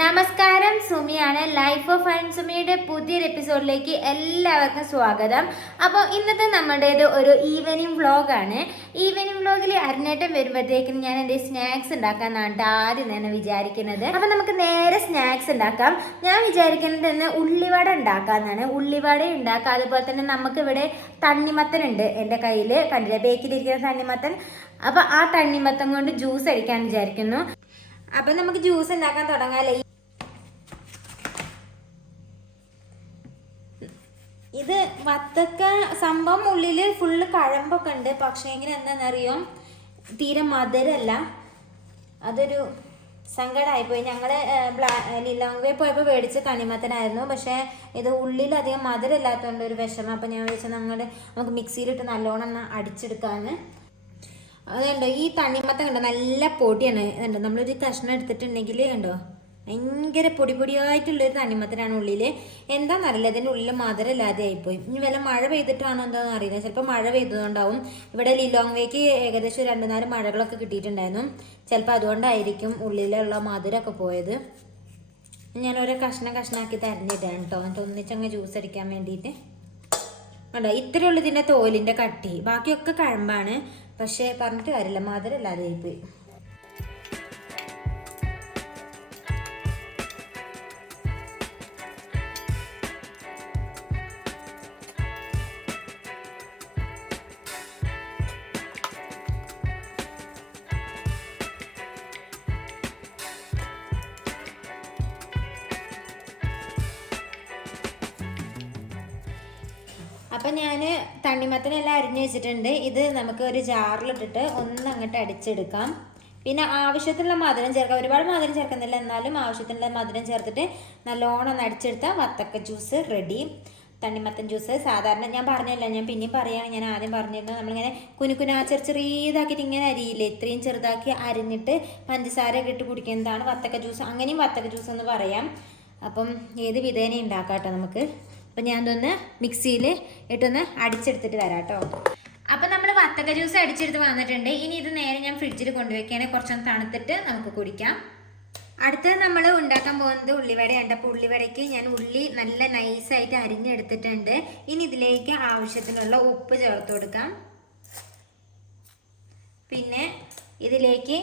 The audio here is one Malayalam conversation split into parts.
നമസ്കാരം, സുമിയാണ്. ലൈഫ് ഓഫ് ഫൺ സുമിയുടെ പുതിയൊരു എപ്പിസോഡിലേക്ക് എല്ലാവർക്കും സ്വാഗതം. അപ്പോൾ ഇന്നത്തെ നമ്മുടേത് ഒരു ഈവനിങ് വ്ളോഗാണ്. ഈവനിങ് വ്ളോഗിൽ അരനേട്ടം വരുമ്പോഴത്തേക്കും ഞാൻ എൻ്റെ സ്നാക്സ് ഉണ്ടാക്കാമെന്നാണ് ആദ്യം തന്നെ വിചാരിക്കുന്നത്. അപ്പോൾ നമുക്ക് നേരെ സ്നാക്സ് ഉണ്ടാക്കാം. ഞാൻ വിചാരിക്കുന്നത് ഇന്ന് ഉള്ളിവട ഉണ്ടാക്കാമെന്നാണ്. ഉള്ളിവട ഉണ്ടാക്കാം. അതുപോലെ തന്നെ നമുക്കിവിടെ തണ്ണിമത്തനുണ്ട് എൻ്റെ കയ്യിൽ, കണ്ടില്ലേ ബേക്കിലിരിക്കുന്ന തണ്ണിമത്തൻ. അപ്പോൾ ആ തണ്ണിമത്തൻ കൊണ്ട് ജ്യൂസ് അടിക്കാൻ വിചാരിക്കുന്നു. അപ്പൊ നമുക്ക് ജ്യൂസ് ഉണ്ടാക്കാൻ തുടങ്ങാല്ലേ. ഇത് വത്തക്ക സംഭവം ഉള്ളില് ഫുള്ള് കഴമ്പൊക്കെ ഉണ്ട്, പക്ഷേ എങ്കിൽ എന്താണെന്നറിയോ, തീരെ മധുരല്ല. അതൊരു സങ്കടമായിപ്പോയി. ഞങ്ങള് ലിലോങ്വേ പോയപ്പോൾ മേടിച്ച തണ്ണിമത്തനായിരുന്നു, പക്ഷേ ഇത് ഉള്ളിലധികം മധുരമില്ലാത്തതുകൊണ്ട് ഒരു വിഷമം. അപ്പം ഞാൻ വിചാരിച്ചാൽ നമുക്ക് മിക്സിയിലിട്ട് നല്ലോണം അടിച്ചെടുക്കാന്ന്. അതുണ്ടോ ഈ തണ്ണിമത്തം കണ്ടോ, നല്ല പൊടിയാണ്. കണ്ടോ നമ്മളൊരു കഷ്ണം എടുത്തിട്ടുണ്ടെങ്കിൽ കണ്ടോ ഭയങ്കര പൊടിയായിട്ടുള്ളൊരു തണ്ണിമത്തനാണ് ഉള്ളിൽ. എന്താണെന്നറിയില്ല, അതിൻ്റെ ഉള്ളിൽ മധുരമില്ലാതെ ആയിപ്പോയി. ഇനി വല്ല മഴ പെയ്തിട്ടാണോ എന്താണെന്ന് അറിയില്ല. ചിലപ്പോൾ മഴ പെയ്തതുകൊണ്ടാവും. ഇവിടെ ലിലോങ്വേക്ക് ഏകദേശം 2-4 മഴകളൊക്കെ കിട്ടിയിട്ടുണ്ടായിരുന്നു. ചിലപ്പോൾ അതുകൊണ്ടായിരിക്കും ഉള്ളിലുള്ള മധുരമൊക്കെ പോയത്. ഞാൻ ഓരോ കഷ്ണമാക്കി തരഞ്ഞിട്ടാണ് കേട്ടോ, എന്നിട്ട് ഒന്നിച്ചങ്ങ് ജ്യൂസ് അടിക്കാൻ വേണ്ടിയിട്ട്. കണ്ടോ ഇത്രയേ ഉള്ളൂ ഇതിൻ്റെ തോലിൻ്റെ കട്ടി, ബാക്കിയൊക്കെ കഴമ്പാണ്. പക്ഷേ പറഞ്ഞിട്ട് കാര്യമില്ല, മധുരമില്ലാതെ ആയിപ്പോയി. അപ്പം ഞാൻ തണ്ണിമത്തനെല്ലാം അരിഞ്ഞു വെച്ചിട്ടുണ്ട്. ഇത് നമുക്ക് ഒരു ജാറിലിട്ടിട്ട് അങ്ങോട്ട് അടിച്ചെടുക്കാം. പിന്നെ ആവശ്യത്തിനുള്ള മധുരം ചേർക്കാം. ഒരുപാട് മധുരം ചേർക്കുന്നില്ല, എന്നാലും ആവശ്യത്തിനുള്ള മധുരം ചേർത്തിട്ട് നല്ലോണം ഒന്ന് അടിച്ചെടുത്താൽ വത്തക്ക ജ്യൂസ് റെഡി. തണ്ണിമത്തൻ ജ്യൂസ് സാധാരണ ഞാൻ പറഞ്ഞല്ലോ, ഞാൻ പിന്നെയും പറയുകയാണ്, ഞാൻ ആദ്യം പറഞ്ഞിരുന്നു, നമ്മളിങ്ങനെ കുനുകുനാ ചെറിയതാക്കിയിട്ട് ഇങ്ങനെ അരിയില്ലേ, ഇത്രയും ചെറുതാക്കി അരിഞ്ഞിട്ട് പഞ്ചസാര ഒക്കെ ഇട്ട് കുടിക്കുന്നതാണ് വത്തക്ക ജ്യൂസ്. അങ്ങനെയും വത്തക്ക ജ്യൂസ് എന്ന് പറയാം. അപ്പം ഏത് വിധേന ഉണ്ടാക്കാം കേട്ടോ നമുക്ക്. അപ്പം ഞാനൊന്ന് മിക്സിയിൽ ഇട്ടൊന്ന് അടിച്ചെടുത്തിട്ട് വരാം കേട്ടോ. അപ്പം നമ്മൾ വത്തക്ക ജ്യൂസ് അടിച്ചെടുത്ത് വന്നിട്ടുണ്ട്. ഇനി ഇത് നേരെ ഞാൻ ഫ്രിഡ്ജിൽ കൊണ്ടുവയ്ക്കുകയാണെങ്കിൽ കുറച്ചൊന്ന് തണുത്തിട്ട് നമുക്ക് കുടിക്കാം. അടുത്തത് നമ്മൾ ഉണ്ടാക്കാൻ പോകുന്നത് ഉള്ളിവടയാണ്. അപ്പോൾ ഉള്ളിവടയ്ക്ക് ഞാൻ ഉള്ളി നല്ല നൈസായിട്ട് അരിഞ്ഞെടുത്തിട്ടുണ്ട്. ഇനി ഇതിലേക്ക് ആവശ്യത്തിനുള്ള ഉപ്പ് ചേർത്ത് കൊടുക്കാം. പിന്നെ ഇതിലേക്ക്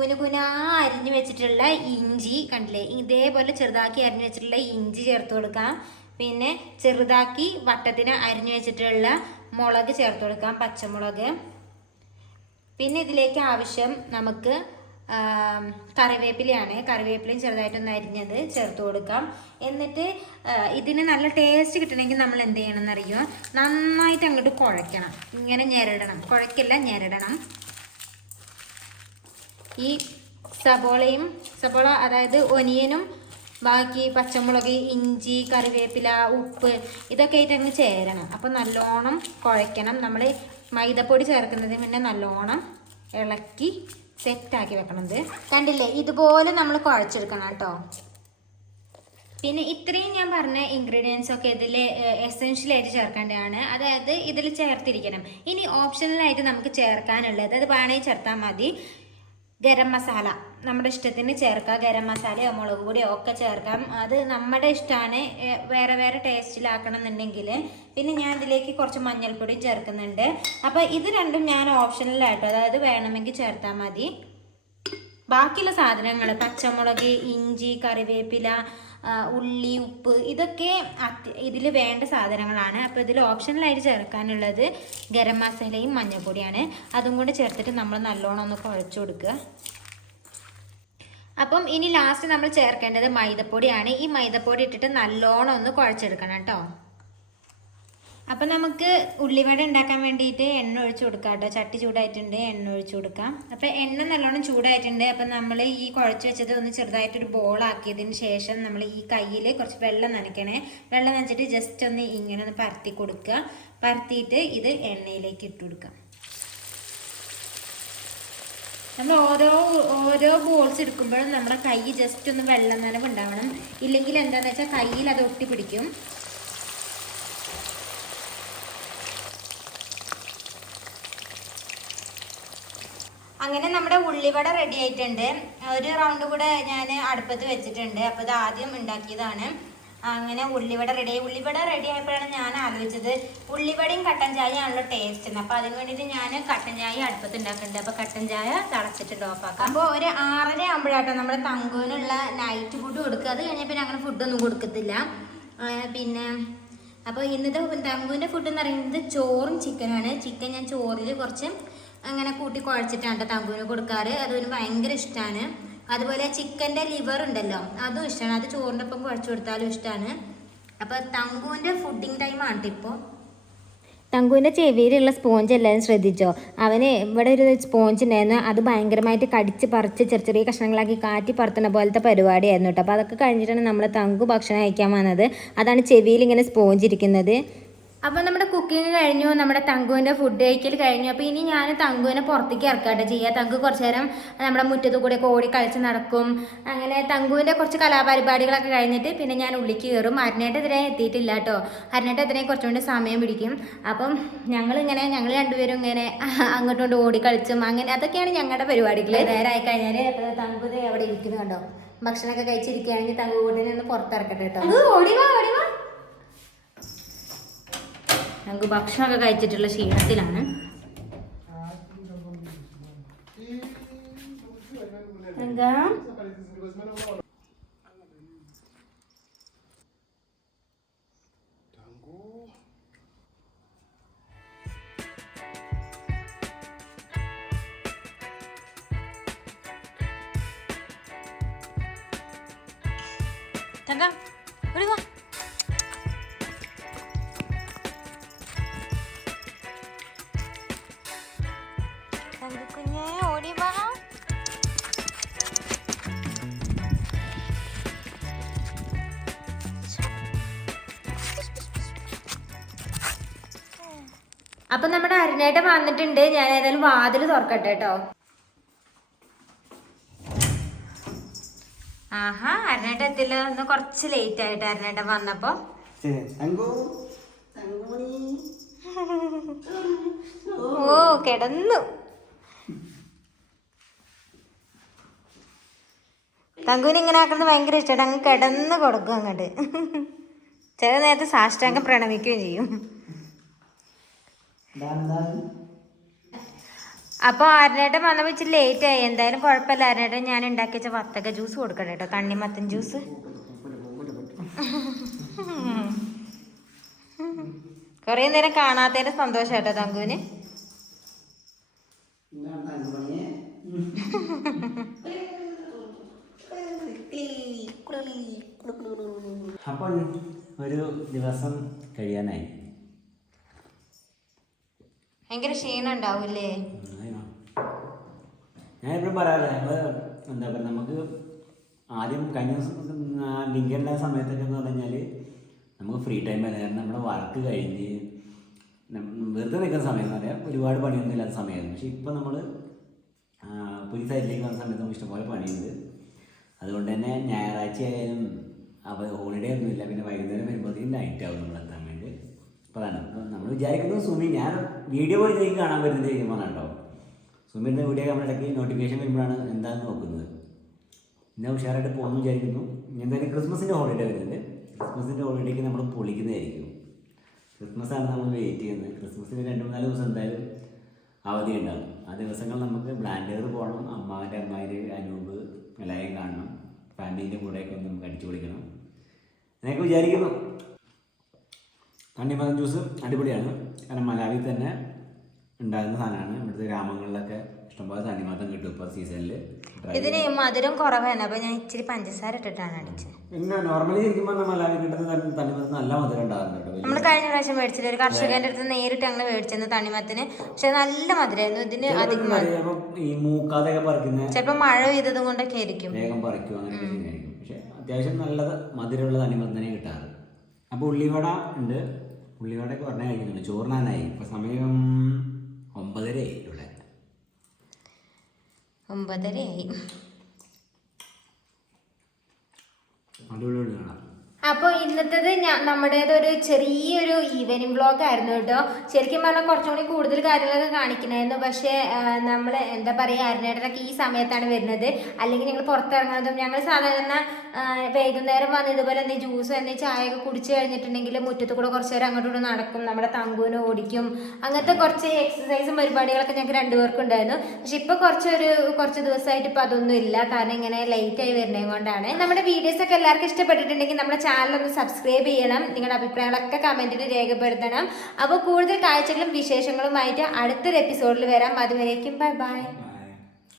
കുനുകുനാ അരിഞ്ഞു വെച്ചിട്ടുള്ള ഇഞ്ചി കണ്ടില്ലേ, ഇതേപോലെ ചെറുതാക്കി അരിഞ്ഞു വെച്ചിട്ടുള്ള ഇഞ്ചി ചേർത്ത് കൊടുക്കാം. പിന്നെ ചെറുതാക്കി വട്ടത്തിന് അരിഞ്ഞു വെച്ചിട്ടുള്ള മുളക് ചേർത്ത് കൊടുക്കാം, പച്ചമുളക്. പിന്നെ ഇതിലേക്ക് ആവശ്യം നമുക്ക് കറിവേപ്പിലയാണ്. കറിവേപ്പിലയും ചെറുതായിട്ടൊന്ന് അരിഞ്ഞത് ചേർത്ത് കൊടുക്കാം. എന്നിട്ട് ഇതിന് നല്ല ടേസ്റ്റ് കിട്ടണമെങ്കിൽ നമ്മൾ എന്ത് ചെയ്യണം എന്നറിയോ, നന്നായിട്ട് അങ്ങോട്ട് കുഴയ്ക്കണം. ഇങ്ങനെ ഞെരടണം, കുഴയ്ക്കില്ല ഞെരടണം. ഈ സബോള അതായത് ഒനിയനും ബാക്കി പച്ചമുളക്, ഇഞ്ചി, കറിവേപ്പില, ഉപ്പ് ഇതൊക്കെ ആയിട്ട് അങ്ങ് ചേരണം. അപ്പം നല്ലോണം കുഴയ്ക്കണം. നമ്മൾ മൈദപ്പൊടി ചേർക്കുന്നതിന് മുന്നേ നല്ലോണം ഇളക്കി സെറ്റാക്കി വെക്കണത് കണ്ടില്ലേ, ഇതുപോലെ നമ്മൾ കുഴച്ചെടുക്കണം കേട്ടോ. പിന്നെ ഇത്രയും ഞാൻ പറഞ്ഞ ഇൻഗ്രീഡിയൻസ് ഒക്കെ ഇതിൽ എസെൻഷ്യലായിട്ട് ചേർക്കേണ്ടതാണ്, അതായത് ഇതിൽ ചേർത്തിരിക്കണം. ഇനി ഓപ്ഷണലായിട്ട് നമുക്ക് ചേർക്കാനുള്ളത്, അത് വേണമെങ്കിൽ ചേർത്താൽ മതി, ഗരം മസാല നമ്മുടെ ഇഷ്ടത്തിന് ചേർക്കാം. ഗരം മസാലയോ മുളക് പൊടിയോ ഒക്കെ ചേർക്കാം, അത് നമ്മുടെ ഇഷ്ടമാണ്. വേറെ വേറെ ടേസ്റ്റിലാക്കണം എന്നുണ്ടെങ്കിൽ. പിന്നെ ഞാൻ ഇതിലേക്ക് കുറച്ച് മഞ്ഞൾപ്പൊടിയും ചേർക്കുന്നുണ്ട്. അപ്പോൾ ഇത് രണ്ടും ഞാൻ ഓപ്ഷണലായിട്ട്, അതായത് വേണമെങ്കിൽ ചേർത്താൽ മതി. ബാക്കിയുള്ള സാധനങ്ങൾ പച്ചമുളക്, ഇഞ്ചി, കറിവേപ്പില, ഉള്ളി, ഉപ്പ് ഇതൊക്കെ ഇതിൽ വേണ്ട സാധനങ്ങളാണ്. അപ്പോൾ ഇതിൽ ഓപ്ഷണലായിട്ട് ചേർക്കാനുള്ളത് ഗരം മസാലയും മഞ്ഞൾപ്പൊടിയാണ്. അതും കൂടെ ചേർത്തിട്ട് നമ്മൾ നല്ലോണം ഒന്ന് കുഴച്ച് കൊടുക്കുക. അപ്പം ഇനി ലാസ്റ്റ് നമ്മൾ ചേർക്കേണ്ടത് മൈദപ്പൊടിയാണ്. ഈ മൈദപ്പൊടി ഇട്ടിട്ട് നല്ലോണം ഒന്ന് കുഴച്ചെടുക്കണം കേട്ടോ. അപ്പം നമുക്ക് ഉള്ളിവട ഉണ്ടാക്കാൻ വേണ്ടിയിട്ട് എണ്ണ ഒഴിച്ച് കൊടുക്കാം കേട്ടോ. ചട്ടി ചൂടായിട്ടുണ്ട്, എണ്ണ ഒഴിച്ച് കൊടുക്കാം. അപ്പം എണ്ണ നല്ലോണം ചൂടായിട്ടുണ്ട്. അപ്പം നമ്മൾ ഈ കുഴച്ച് വെച്ചത് ഒന്ന് ചെറുതായിട്ടൊരു ബോളാക്കിയതിന് ശേഷം നമ്മൾ ഈ കയ്യിൽ കുറച്ച് വെള്ളം നനയ്ക്കണേ. വെള്ളം നനച്ചിട്ട് ജസ്റ്റ് ഒന്ന് ഇങ്ങനെ ഒന്ന് പരത്തി കൊടുക്കുക. പരത്തിയിട്ട് ഇത് എണ്ണയിലേക്ക് ഇട്ട് കൊടുക്കാം. നമ്മൾ ഓരോ ബോൾസ് എടുക്കുമ്പോഴും നമ്മുടെ കൈ ജസ്റ്റ് ഒന്ന് വെള്ളം നനവ് ഉണ്ടാവണം. ഇല്ലെങ്കിൽ എന്താണെന്ന് വെച്ചാൽ കയ്യിൽ അത് ഒട്ടി പിടിക്കും. അങ്ങനെ നമ്മുടെ ഉള്ളിവട റെഡി ആയിട്ടുണ്ട്. ഒരു റൗണ്ട് കൂടെ ഞാൻ അടുപ്പത്ത് വെച്ചിട്ടുണ്ട്. അപ്പോൾ ഇത് ആദ്യം ഉണ്ടാക്കിയതാണ്. അങ്ങനെ ഉള്ളിവട റെഡിയായി. ഉള്ളിവട റെഡി ആയപ്പോഴാണ് ഞാൻ ആലോചിച്ചത് ഉള്ളിവടയും കട്ടൻ ചായയാണല്ലോ ടേസ്റ്റ് എന്ന്. അപ്പോൾ അതിന് വേണ്ടിയിട്ട് ഞാൻ കട്ടൻ ചായ അടുപ്പത്ത് ഉണ്ടാക്കുന്നുണ്ട്. അപ്പോൾ കട്ടൻ ചായ തിളച്ചിട്ടുണ്ട് ഓഫാക്കാം. അപ്പോൾ ഒരു 6:30 ആകുമ്പോഴാട്ടോ നമ്മുടെ തങ്കുവിനുള്ള നൈറ്റ് ഫുഡ് കൊടുക്കുക. അത് കഴിഞ്ഞാൽ പിന്നെ അങ്ങനെ ഫുഡൊന്നും കൊടുക്കത്തില്ല. പിന്നെ അപ്പോൾ ഇന്നത്തെ തങ്കുവിൻ്റെ ഫുഡ് എന്ന് പറയുന്നത് ചോറും ചിക്കനുമാണ്. ചിക്കൻ ഞാൻ ചോറിൽ കുറച്ച് അങ്ങനെ കൂട്ടി കുഴച്ചിട്ടാണ് തങ്കുവിന് കൊടുക്കാറ്. അതിന് ഭയങ്കര ഇഷ്ടമാണ്. അതുപോലെ ചിക്കൻ്റെ ലിവർ ഉണ്ടല്ലോ, അതും ഇഷ്ടമാണ്. അത് ചോറിൻ്റെ ഒപ്പം കുഴച്ച് കൊടുത്താലും ഇഷ്ടമാണ്. അപ്പോൾ തങ്കുവിൻ്റെ ഫുഡിങ് ടൈമാണ് ഇപ്പോൾ. തങ്കുവിൻ്റെ ചെവിയിലുള്ള സ്പോഞ്ച് എല്ലാവരും ശ്രദ്ധിച്ചോ. അവന് ഇവിടെ ഒരു സ്പോഞ്ച് ഉണ്ടായിരുന്നു. അത് ഭയങ്കരമായിട്ട് കടിച്ച് പറിച്ച് ചെറിയ ചെറിയ കഷ്ണങ്ങളാക്കി കാറ്റി പറത്തുന്ന പോലത്തെ പരിപാടിയായിരുന്നു കേട്ടോ. അപ്പോൾ അതൊക്കെ കഴിഞ്ഞിട്ടാണ് നമ്മൾ തങ്കു ഭക്ഷണം കഴിക്കാൻ വന്നത്. അതാണ് ചെവിയിൽ ഇങ്ങനെ സ്പോഞ്ച് ഇരിക്കുന്നത്. അപ്പോൾ നമ്മുടെ കുക്കിംഗ് കഴിഞ്ഞു, നമ്മുടെ തങ്കുവിൻ്റെ ഫുഡ് കഴിക്കൽ കഴിഞ്ഞു. അപ്പോൾ ഇനി ഞാൻ തങ്കുവിനെ പുറത്തേക്ക് ഇറക്കാട്ടെ ചെയ്യുക. തങ്കു കുറച്ച് നേരം നമ്മുടെ മുറ്റത്ത് കൂടെ ഓടി കളിച്ച് നടക്കും. അങ്ങനെ തങ്കുവിൻ്റെ കുറച്ച് കലാപരിപാടികളൊക്കെ കഴിഞ്ഞിട്ട് പിന്നെ ഞാൻ ഉള്ളിലേക്ക് കയറും. അരനേട്ട് ഇതിനെ എത്തിയിട്ടില്ല കേട്ടോ. അരനേട്ട് ഇതിനെ കുറച്ചുകൊണ്ട് സമയം പിടിക്കും. അപ്പം ഞങ്ങൾ രണ്ടുപേരും ഇങ്ങനെ അങ്ങോട്ടും കൊണ്ട് ഓടി കളിച്ചും അങ്ങനെ അതൊക്കെയാണ് ഞങ്ങളുടെ പരിപാടികൾ. നേരമായി കഴിഞ്ഞാൽ അപ്പോൾ തങ്കു അവിടെ ഇരിക്കുന്നു കണ്ടോ. ഭക്ഷണമൊക്കെ കഴിച്ചിരിക്കുകയാണെങ്കിൽ തങ്കു കൂട്ടിനെ ഒന്ന് പുറത്തിറക്കട്ടെ കേട്ടോ. ഓടിവാ. ഞങ്ങൾക്ക് ഭക്ഷണമൊക്കെ കഴിച്ചിട്ടുള്ള ക്ഷീണത്തിലാണ്. എന്താ കുഞ്ഞേ ഓടി വാ. അപ്പൊ നമ്മുടെ അരുണേട്ടൻ വന്നിട്ടുണ്ട്. ഞാൻ ഏതായാലും വാതിൽ തുറക്കട്ടെ കേട്ടോ. ആഹാ, അരുണേട്ടൻ എത്തില്ല. ഒന്ന് കുറച്ച് ലേറ്റ് ആയിട്ട് അരുണേട്ടൻ വന്നപ്പോ. ഓ കിടന്നു. തങ്കുവിന് ഇങ്ങനെ ആക്കുന്നത് ഭയങ്കര ഇഷ്ടമാണ്. അങ്ങ് കിടന്ന് കൊടുക്കും അങ്ങോട്ട്. ചില നേരത്തെ സാഷ്ടാംഗം പ്രണമിക്കുകയും ചെയ്യും. അപ്പോൾ അരനേട്ടൻ വന്നപ്പോൾ ഇച്ചിരി ലേറ്റ് ആയി. എന്തായാലും കുഴപ്പമില്ല. അരനേട്ടൻ ഞാൻ ഉണ്ടാക്കി വെച്ച വത്തക്ക ജ്യൂസ് കൊടുക്കട്ടെ കേട്ടോ. തണ്ണിമത്തൻ ജ്യൂസ്. കുറേ നേരം കാണാത്തതിന്റെ സന്തോഷം കേട്ടോ തങ്കുവിന്. അപ്പോൾ ഒരു ദിവസം കഴിയാനായി. ഭയങ്കര ക്ഷീണം ഉണ്ടാവൂല്ലേ? ഞാനെപ്പോഴും പറയാറില്ല, എന്താ പറയുക, നമുക്ക് ആദ്യം കഴിഞ്ഞ ദിവസം ലിങ്കറിൻ്റെ സമയത്തൊക്കെ എന്ന് പറഞ്ഞാൽ നമുക്ക് ഫ്രീ ടൈം ആയിരുന്നു. നമ്മുടെ വർക്ക് കഴിഞ്ഞ് വെറുതെ നിൽക്കുന്ന സമയം എന്ന് പറയാം ഒരുപാട് പണിയൊന്നും ഇല്ലാത്ത സമയമായിരുന്നു. പക്ഷെ ഇപ്പോൾ നമ്മൾ പുതിയ സൈറ്റിലേക്ക് വന്ന സമയത്ത് നമുക്ക് ഇഷ്ടംപോലെ പണിയുണ്ട്. അതുകൊണ്ട് തന്നെ ഞായറാഴ്ച ആയാലും ഹോളിഡേ ഒന്നുമില്ല. പിന്നെ വൈകുന്നേരം വരുമ്പോഴത്തേക്കും നൈറ്റ് ആവും നമ്മൾ എത്താൻ വേണ്ടി. അപ്പോൾ അതാണ് നമ്മൾ വിചാരിക്കുന്നത്. സുമി ഞാൻ വീഡിയോ പോയി എനിക്ക് കാണാൻ പറ്റുന്നത് കേട്ടോ. സുമിൻ്റെ വീഡിയോ നമ്മളിടയ്ക്ക് നോട്ടിഫിക്കേഷൻ വരുമ്പോഴാണ് എന്താണെന്ന് നോക്കുന്നത്. ഇന്ന് ഉഷാറായിട്ട് പോകുമെന്ന് വിചാരിക്കുന്നു. എന്തായാലും ക്രിസ്മസിൻ്റെ ഹോളിഡേ വരുന്നുണ്ട്. ക്രിസ്മസിൻ്റെ ഹോളിഡേക്ക് നമ്മൾ പൊളിക്കുന്നതായിരിക്കും. ക്രിസ്മസാണ് നമ്മൾ വെയിറ്റ് ചെയ്യുന്നത്. ക്രിസ്മസിന് 2-3 ദിവസം എന്തായാലും അവധി ഉണ്ടാകും. ആ ദിവസങ്ങൾ നമുക്ക് ബ്ലാൻഡേർ പോകണം. അമ്മാവൻ്റെ അമ്മാര് അനൂപ് എല്ലാവരെയും കാണണം. ഫാമിലീൻ്റെ കൂടെയൊക്കെ ഒന്ന് നമുക്ക് അടിച്ചു പൊളിക്കണം എന്നൊക്കെ വിചാരിക്കുന്നു. തണ്ണിമത്തൻ ജ്യൂസ് അടിപൊളിയാണ്. കാരണം മലാവിൽ തന്നെ ഉണ്ടാകുന്ന സാധനമാണ്. ഇവിടുത്തെ ഗ്രാമങ്ങളിലൊക്കെ ഇഷ്ടംപോലെ തണ്ണിമത്തൻ കിട്ടും ഇപ്പോൾ സീസണിൽ. ഇതിന് മധുരം കുറവാണ്. അപ്പോൾ ഞാൻ ഇച്ചിരി പഞ്ചസാര ഇട്ടിട്ടാണ് അടിച്ചത്. പിന്നെ നോർമലി ശരിക്കും മലാവിൽ കിട്ടുന്ന തണ്ണിമത്തൻ നല്ല മധുരം ഉണ്ടാകുന്നുണ്ട്. നമ്മൾ കഴിഞ്ഞ പ്രാവശ്യം മേടിച്ചില്ല, ഒരു കർഷകന്റെ അടുത്ത് നേരിട്ട് അങ്ങനെ മേടിച്ചെന്ന് തണ്ണിമത്തിന്. പക്ഷെ നല്ല മധുരമായിരുന്നു. ഇതിന് അധികം ഈ മൂക്കാതെയൊക്കെ പറിക്കുന്ന ചിലപ്പോൾ മഴ പെയ്തത് കൊണ്ടൊക്കെ ആയിരിക്കും വേഗം പറിക്കും, അങ്ങനെയൊക്കെ ആയിരിക്കും. പക്ഷെ അത്യാവശ്യം നല്ല മധുരമുള്ള തണ്ണിമത്തനെ കിട്ടാറ്. അപ്പോൾ ഉള്ളിവട ഉണ്ട്. ഉള്ളിവടയൊക്കെ പറഞ്ഞാൽ കഴിക്കുന്നുണ്ട്. ചോറിനാനായി. ഇപ്പോൾ സമയം 9:30 ഇവിടെ. 9:30 അടിപൊളി കാണാം. അപ്പോൾ ഇന്നത്തേത് നമ്മുടേതൊരു ചെറിയൊരു ഈവനിങ് വ്ളോഗ് ആയിരുന്നു കേട്ടോ. ശരിക്കും പറഞ്ഞാൽ കുറച്ചും കൂടി കൂടുതൽ കാര്യങ്ങളൊക്കെ കാണിക്കണമായിരുന്നു. പക്ഷേ നമ്മൾ എന്താ പറയുക, അരുണേട്ടനൊക്കെ ഈ സമയത്താണ് വരുന്നത്. അല്ലെങ്കിൽ ഞങ്ങൾ പുറത്തിറങ്ങുന്നതും ഞങ്ങൾ സാധാരണ വൈകുന്നേരം വന്ന് ഇതുപോലെ എന്തെങ്കിലും ജ്യൂസ് എന്തെങ്കിലും ചായയൊക്കെ കുടിച്ച് കഴിഞ്ഞിട്ടുണ്ടെങ്കിൽ മുറ്റത്ത് കൂടെ കുറച്ച് നേരം അങ്ങോട്ടും ഇങ്ങോട്ടും നടക്കും, നമ്മുടെ തങ്കൂന് ഓടിക്കും, അങ്ങനത്തെ കുറച്ച് എക്സസൈസും പരിപാടികളൊക്കെ ഞങ്ങൾക്ക് രണ്ടുപേർക്കും ഉണ്ടായിരുന്നു. പക്ഷെ ഇപ്പോൾ കുറച്ച് ദിവസമായിട്ട് ഇപ്പോൾ അതൊന്നും ഇല്ല. കാരണം ഇങ്ങനെ ലേറ്റായി വരുന്നത് കൊണ്ടാണ്. നമ്മുടെ വീഡിയോസൊക്കെ എല്ലാവർക്കും ഇഷ്ടപ്പെട്ടിട്ടുണ്ടെങ്കിൽ നമ്മുടെ ചാനലൊന്ന് സബ്സ്ക്രൈബ് ചെയ്യണം. നിങ്ങളുടെ അഭിപ്രായങ്ങളൊക്കെ കമൻറ്റിൽ രേഖപ്പെടുത്തണം. അപ്പോൾ കൂടുതൽ കാഴ്ചകളും വിശേഷങ്ങളുമായിട്ട് അടുത്തൊരു എപ്പിസോഡിൽ വരാം. അതുവരേക്കും ബൈ ബൈ.